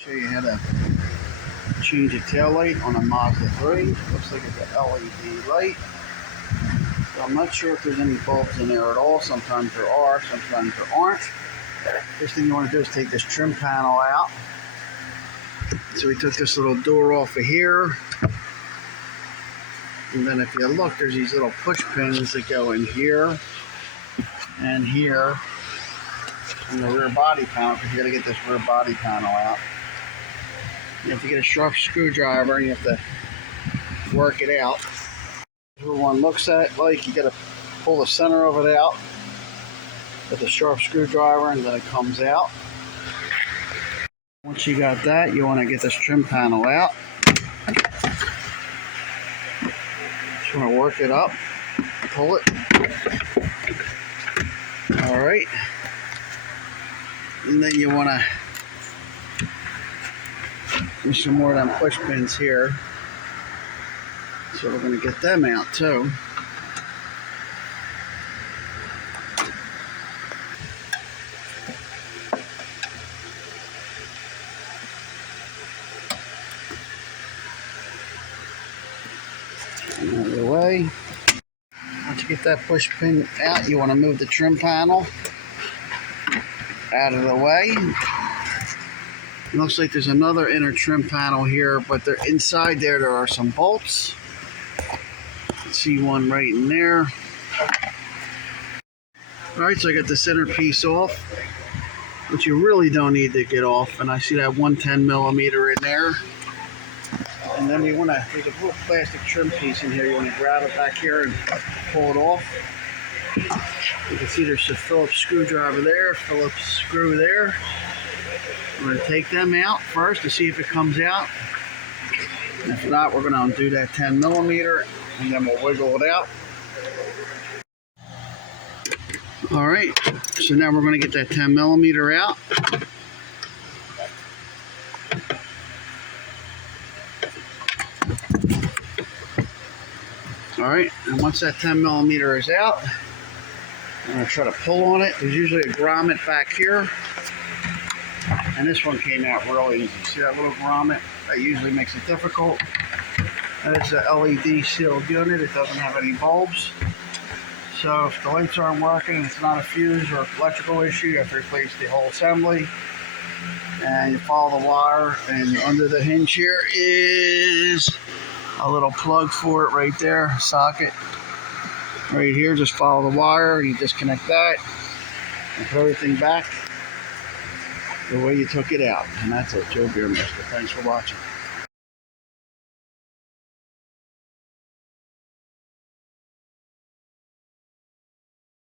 Show you how to change a tail light on a Mazda 3. Looks like it's an LED light. So I'm not sure if there's any bulbs in there at all. Sometimes there are, sometimes there aren't. First thing you want to do is take this trim panel out. So we took this little door off of here. And then if you look, there's these little push pins that go in here and here in the rear body panel, because you got to get this rear body panel out. You have to get a sharp screwdriver and you have to work it out. Everyone looks at it like you got to pull the center of it out with a sharp screwdriver, and then it comes out. Once you got that, you want to get this trim panel out. Just want to work it up, pull it. All right, and then you want to there's some more of them push pins here, so we're going to get them out too. Out of the way. Once you get that push pin out, you want to move the trim panel out of the way. It looks like there's another inner trim panel here, but they're inside there are some bolts. See one right in there. Alright, so I got the center piece off, which you really don't need to get off, and I see that 110 millimeter in there. And then you want to, there's a little plastic trim piece in here, you want to grab it back here and pull it off. You can see there's a Phillips screwdriver there, Phillips screw there. We're going to take them out first to see if it comes out. And if not, we're going to undo that 10 millimeter and then we'll wiggle it out. All right, so now we're going to get that 10 millimeter out. All right, and once that 10 millimeter is out, I'm going to try to pull on it. There's usually a grommet back here. And this one came out real easy. See that little grommet? That usually makes it difficult. That is an LED sealed unit. It doesn't have any bulbs. So if the lights aren't working and it's not a fuse or electrical issue, you have to replace the whole assembly. And you follow the wire, and under the hinge here is a little plug for it right there, socket. Right here, just follow the wire, you disconnect that, and put everything back the way you took it out. And that's it, Joe Beermaster. Thanks for watching.